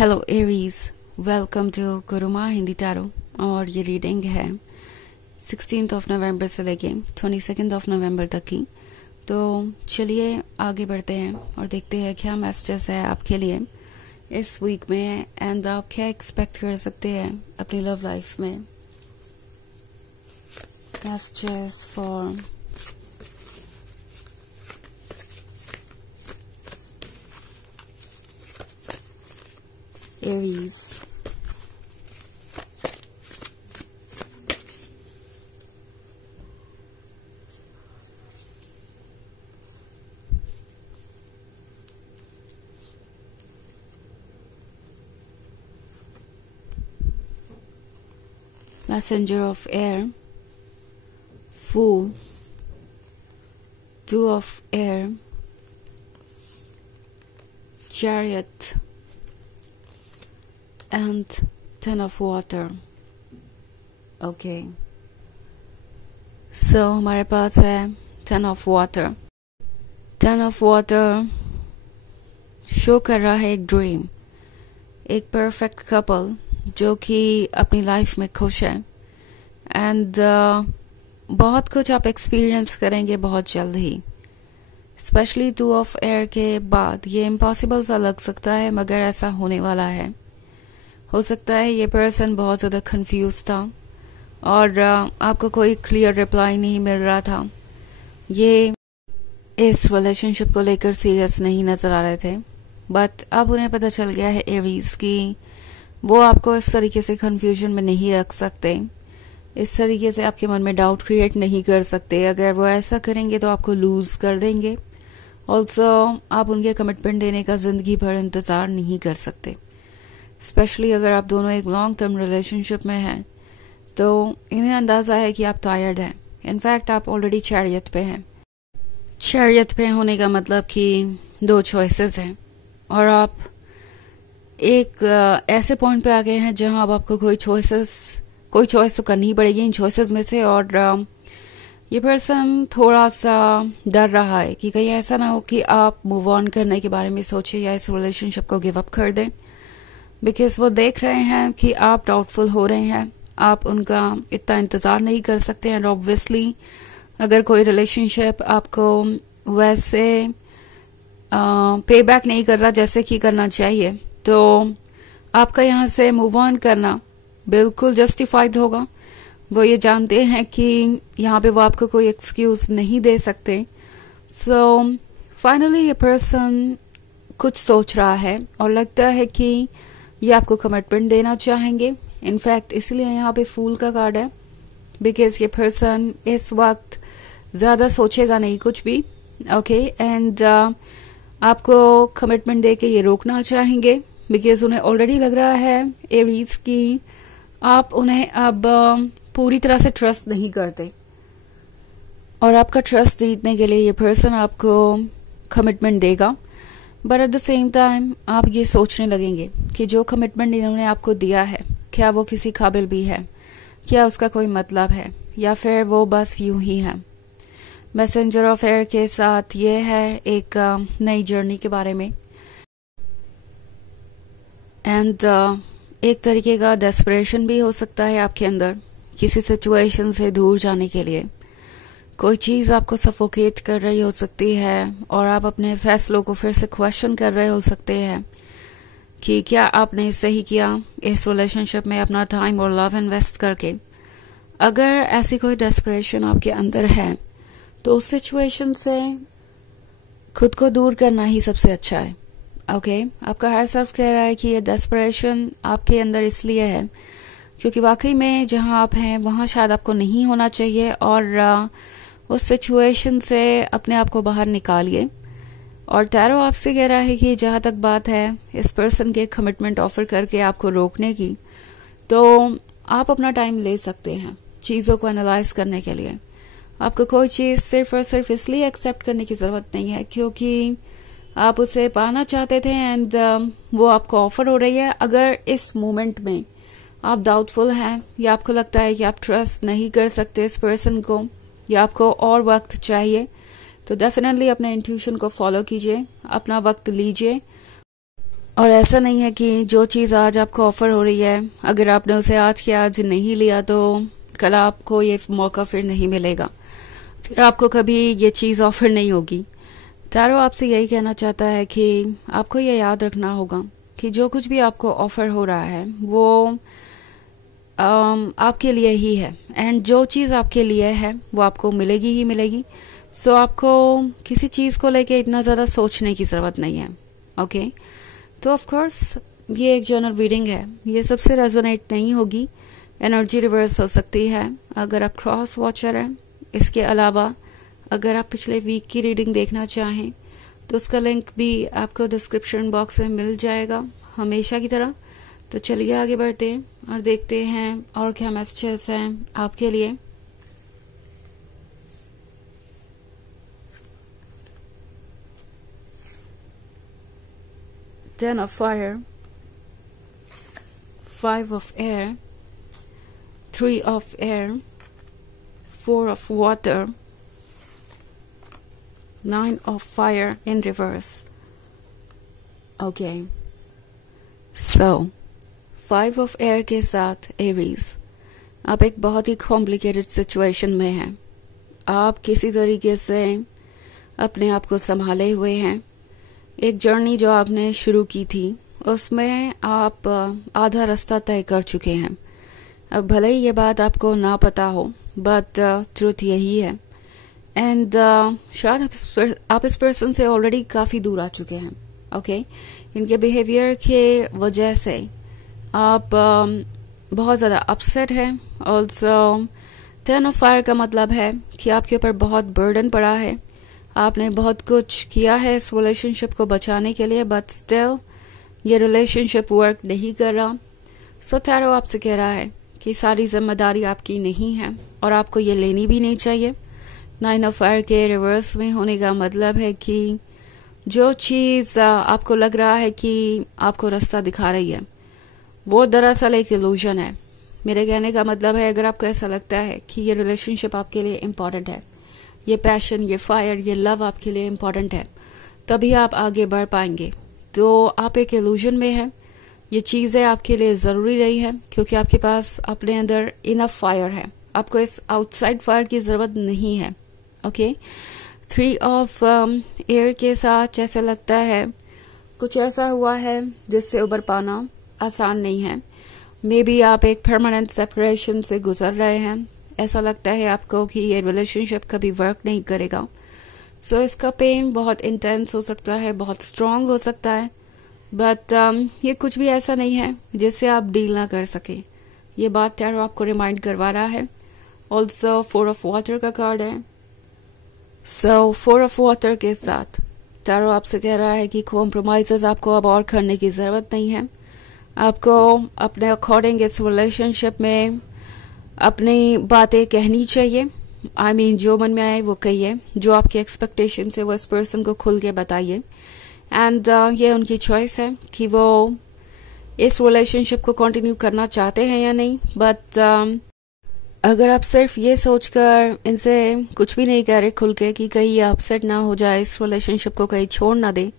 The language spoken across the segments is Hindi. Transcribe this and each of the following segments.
Hello Aries, welcome to Gurumaa Hindi tarot. और ये रीडिंग है 16 नवंबर से लेके 22 नवंबर तक की। तो चलिए आगे बढ़ते हैं और देखते हैं क्या मैसेजेस है आपके लिए इस वीक में एंड आप क्या एक्सपेक्ट कर सकते हैं अपनी लव लाइफ में। Messages for Aries. Messenger of air, Fool, Two of air, Chariot and Ten of water. Okay, so हमारे पास है Ten of water. Ten of water show कर रहा है एक ड्रीम, एक परफेक्ट कपल जो कि अपनी लाइफ में खुश है एंड बहुत कुछ आप एक्सपीरियंस करेंगे बहुत जल्द ही। स्पेशली टू ऑफ एयर के बाद ये इम्पॉसिबल सा लग सकता है मगर ऐसा होने वाला है। हो सकता है ये पर्सन बहुत ज़्यादा कंफ्यूज था और आपको कोई क्लियर रिप्लाई नहीं मिल रहा था। ये इस रिलेशनशिप को लेकर सीरियस नहीं नज़र आ रहे थे, बट अब उन्हें पता चल गया है एरीज की वो आपको इस तरीके से कंफ्यूजन में नहीं रख सकते, इस तरीके से आपके मन में डाउट क्रिएट नहीं कर सकते। अगर वो ऐसा करेंगे तो आपको लूज कर देंगे। ऑल्सो आप उनके कमिटमेंट देने का जिंदगी भर इंतज़ार नहीं कर सकते। स्पेशली अगर आप दोनों एक लॉन्ग टर्म रिलेशनशिप में हैं तो इन्हें अंदाज़ा है कि आप टायर्ड हैं। इनफैक्ट आप ऑलरेडी चैरियत पे हैं। चैरियत पे होने का मतलब कि दो चॉइसेस हैं और आप एक ऐसे पॉइंट पे आ गए हैं जहां अब आपको कोई चॉइस तो करनी ही पड़ेगी इन चॉइसेस में से। और ये पर्सन थोड़ा सा डर रहा है कि कहीं ऐसा ना हो कि आप मूव ऑन करने के बारे में सोचें या इस रिलेशनशिप को गिव अप कर दें, बिकॉज वो देख रहे हैं कि आप डाउटफुल हो रहे हैं, आप उनका इतना इंतज़ार नहीं कर सकते। एंड ऑब्वियसली अगर कोई रिलेशनशिप आपको वैसे पे बैक नहीं कर रहा जैसे कि करना चाहिए तो आपका यहाँ से मूव ऑन करना बिल्कुल जस्टिफाइड होगा। वो ये जानते हैं कि यहाँ पे वो आपको कोई एक्सक्यूज नहीं दे सकते। सो फाइनली ये पर्सन कुछ सोच रहा है और लगता है कि ये आपको कमिटमेंट देना चाहेंगे। इनफैक्ट इसलिए यहाँ पे फूल का कार्ड है, बिकॉज ये पर्सन इस वक्त ज़्यादा सोचेगा नहीं कुछ भी। ओके एंड आपको कमिटमेंट दे के ये रोकना चाहेंगे बिकॉज उन्हें ऑलरेडी लग रहा है एरीज की आप उन्हें अब पूरी तरह से ट्रस्ट नहीं करते और आपका ट्रस्ट जीतने के लिए ये पर्सन आपको कमिटमेंट देगा। But at the same time आप ये सोचने लगेंगे कि जो कमिटमेंट इन्होंने आपको दिया है क्या वो किसी काबिल भी है, क्या उसका कोई मतलब है या फिर वो बस यूं ही है। मैसेंजर ऑफ एयर के साथ ये है एक नई जर्नी के बारे में एंड एक तरीके का डेस्परेशन भी हो सकता है आपके अंदर किसी सिचुएशन से दूर जाने के लिए। कोई चीज़ आपको सफोकेट कर रही हो सकती है और आप अपने फैसलों को फिर से क्वेश्चन कर रहे हो सकते हैं कि क्या आपने सही किया इस रिलेशनशिप में अपना टाइम और लव इन्वेस्ट करके। अगर ऐसी कोई डेस्परेशन आपके अंदर है तो उस सिचुएशन से खुद को दूर करना ही सबसे अच्छा है। ओके आपका हर सेल्फ कह रहा है कि ये डेस्परेशन आपके अंदर इसलिए है क्योंकि वाकई में जहां आप हैं वहां शायद आपको नहीं होना चाहिए और उस सिचुएशन से अपने आप को बाहर निकालिए। और टैरो आपसे कह रहा है कि जहां तक बात है इस पर्सन के कमिटमेंट ऑफर करके आपको रोकने की, तो आप अपना टाइम ले सकते हैं चीज़ों को एनालाइज करने के लिए। आपको कोई चीज़ सिर्फ और सिर्फ इसलिए एक्सेप्ट करने की ज़रूरत नहीं है क्योंकि आप उसे पाना चाहते थे एंड वो आपको ऑफर हो रही है। अगर इस मोमेंट में आप डाउटफुल हैं या आपको लगता है कि आप ट्रस्ट नहीं कर सकते इस पर्सन को या आपको और वक्त चाहिए, तो डेफिनेटली अपने इंट्यूशन को फॉलो कीजिए, अपना वक्त लीजिए और ऐसा नहीं है कि जो चीज़ आज आपको ऑफर हो रही है, अगर आपने उसे आज के आज नहीं लिया तो कल आपको ये मौका फिर नहीं मिलेगा, फिर आपको कभी ये चीज़ ऑफर नहीं होगी। टैरो आपसे यही कहना चाहता है कि आपको ये याद रखना होगा कि जो कुछ भी आपको ऑफर हो रहा है वो आपके लिए ही है, एंड जो चीज़ आपके लिए है वो आपको मिलेगी ही मिलेगी। सो आपको किसी चीज़ को लेके इतना ज़्यादा सोचने की ज़रूरत नहीं है। ओके, तो ऑफ कोर्स ये एक जनरल रीडिंग है, ये सबसे रेजोनेट नहीं होगी, एनर्जी रिवर्स हो सकती है अगर आप क्रॉस वॉचर हैं। इसके अलावा अगर आप पिछले वीक की रीडिंग देखना चाहें तो उसका लिंक भी आपको डिस्क्रिप्शन बॉक्स में मिल जाएगा हमेशा की तरह। तो चलिए आगे बढ़ते हैं और देखते हैं और क्या मैसेजेस हैं आपके लिए। Ten of fire, 5 of air, 3 of air, 4 of water, 9 of fire in reverse. Okay, so 5 of air के साथ एरीज, आप एक बहुत ही कॉम्प्लिकेटेड सिचुएशन में हैं। आप किसी तरीके से अपने आप को संभाले हुए हैं। एक जर्नी जो आपने शुरू की थी उसमें आप आधा रास्ता तय कर चुके हैं। अब भले ही ये बात आपको ना पता हो, बट ट्रुथ यही है। एंड शायद आप इस पर्सन से ऑलरेडी काफ़ी दूर आ चुके हैं। ओके, इनके बिहेवियर के वजह से आप बहुत ज़्यादा अपसेट हैं। ऑल्सो 10 ऑफ फायर का मतलब है कि आपके ऊपर बहुत बर्डन पड़ा है, आपने बहुत कुछ किया है इस रिलेशनशिप को बचाने के लिए, बट स्टिल ये रिलेशनशिप वर्क नहीं कर रहा। सो टैरो आपसे कह रहा है कि सारी जिम्मेदारी आपकी नहीं है और आपको ये लेनी भी नहीं चाहिए। 9 ऑफ फायर के रिवर्स में होने का मतलब है कि जो चीज़ आपको लग रहा है कि आपको रास्ता दिखा रही है वो दरअसल एक इल्यूजन है। मेरे कहने का मतलब है, अगर आपको ऐसा लगता है कि ये रिलेशनशिप आपके लिए इम्पोर्टेंट है, ये पैशन, ये फायर, ये लव आपके लिए इम्पोर्टेंट है, तभी आप आगे बढ़ पाएंगे। तो आप एक इल्यूजन में हैं। ये चीज़ें आपके लिए ज़रूरी नहीं है क्योंकि आपके पास अपने अंदर इनफ फायर है, आपको इस आउटसाइड फायर की ज़रूरत नहीं है। ओके, 3 ऑफ एयर के साथ जैसे लगता है कुछ ऐसा हुआ है जिससे उबर पाना आसान नहीं है। मे बी आप एक परमानेंट सेपरेशन से गुजर रहे हैं। ऐसा लगता है आपको कि ये रिलेशनशिप कभी वर्क नहीं करेगा। सो इसका पेन बहुत इंटेंस हो सकता है, बहुत स्ट्रांग हो सकता है, बट ये कुछ भी ऐसा नहीं है जिससे आप डील ना कर सके। ये बात टैरो आपको रिमाइंड करवा रहा है। ऑल्सो 4 ऑफ वाटर का कार्ड है। सो 4 ऑफ वाटर के साथ टैरो आपसे कह रहा है कि कॉम्प्रोमाइजेस आपको अब और करने की ज़रूरत नहीं है। आपको अपने अकॉर्डिंग इस रिलेशनशिप में अपनी बातें कहनी चाहिए। I mean, जो मन में आए वो कहिए, जो आपकी एक्सपेक्टेशन है वो इस पर्सन को खुल के बताइए। एंड ये उनकी चॉइस है कि वो इस रिलेशनशिप को कंटिन्यू करना चाहते हैं या नहीं। बट अगर आप सिर्फ ये सोचकर इनसे कुछ भी नहीं कह रहे खुल के कि कहीं ये अपसेट ना हो जाए, इस रिलेशनशिप को कहीं छोड़ ना दे,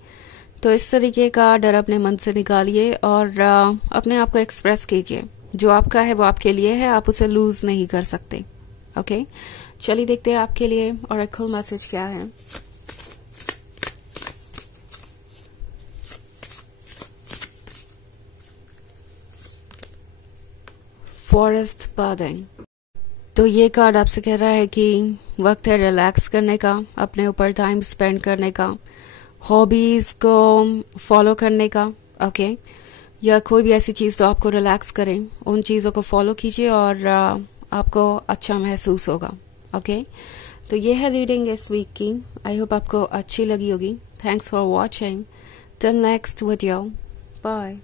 तो इस तरीके का डर अपने मन से निकालिए और अपने आप को एक्सप्रेस कीजिए। जो आपका है वो आपके लिए है, आप उसे लूज नहीं कर सकते। ओके, चलिए देखते हैं आपके लिए ऑरेकल मैसेज क्या है। फॉरेस्ट बर्डिंग। तो ये कार्ड आपसे कह रहा है कि वक्त है रिलैक्स करने का, अपने ऊपर टाइम स्पेंड करने का, हॉबीज को फॉलो करने का। ओके, या कोई भी ऐसी चीज़ जो आपको रिलैक्स करें, उन चीज़ों को फॉलो कीजिए और आपको अच्छा महसूस होगा। ओके, तो ये है रीडिंग इस वीक की। आई होप आपको अच्छी लगी होगी। Thanks for watching. Till next video, bye.